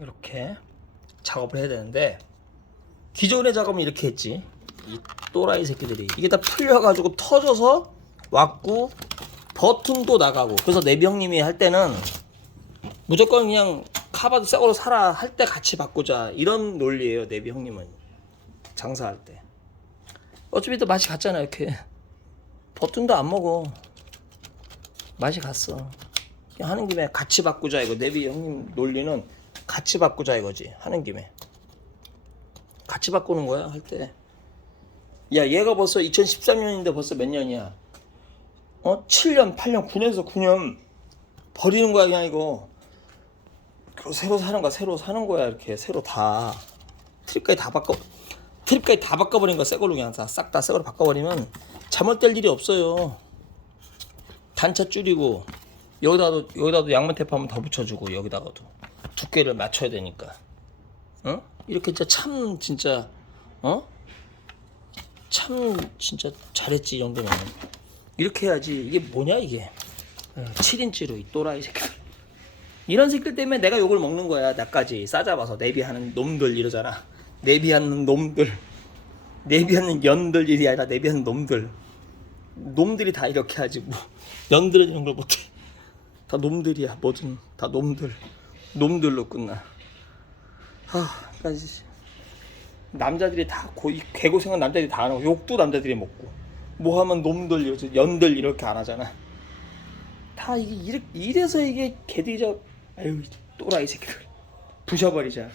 이렇게 작업을 해야 되는데 기존의 작업은 이렇게 했지. 이 또라이 새끼들이. 이게 다 풀려가지고 터져서 왔고 버튼도 나가고. 그래서 내비 형님이 할 때는 무조건 그냥 카바도 새 거로 사라 할 때 같이 바꾸자 이런 논리예요 내비 형님은. 장사할 때. 어차피 또 맛이 갔잖아 이렇게. 버튼도 안 먹어. 맛이 갔어. 하는 김에 같이 바꾸자 이거. 내비 형님 논리는 같이 바꾸자 이거지 하는 김에 같이 바꾸는 거야 할 때. 야 얘가 벌써 2013년인데 벌써 몇 년이야? 어 7년, 8년, 9년에서 9년 버리는 거야 그냥 이거. 새로 사는 거야 새로 사는 거야 이렇게 새로 다 트립까지 다 바꿔 트립까지 다 바꿔버린 거새 걸로 그냥 싹 다 새 걸로 바꿔버리면 잘못될 일이 없어요. 단차 줄이고 여기다도 여기다도 양면 테이프 한번 더 붙여주고 여기다가도. 두께를 맞춰야 되니까. 어? 이렇게 진짜 참 진짜 어? 참 진짜 잘했지 이 정도면. 이렇게 해야지. 이게 뭐냐 이게? 어, 7인치로 이 또라이 새끼들. 이런 새끼들 때문에 내가 욕을 먹는 거야 나까지. 싸잡아서 내비하는 놈들 이러잖아. 내비하는 놈들. 내비하는 연들 일이 아니라 내비하는 놈들. 놈들이 다 이렇게 하지 뭐. 연들은 이런 걸 못해 다 놈들이야 뭐든 다 놈들. 놈들로 끝나. 하, 그러니까 남자들이 다 고 이 개고생한 남자들이 다 안 하고 욕도 남자들이 먹고. 뭐 하면 놈들 연들 이렇게 안 하잖아. 다 이게 이래, 이래서 이게 개들이저 아유 또라이 새끼들. 부셔버리자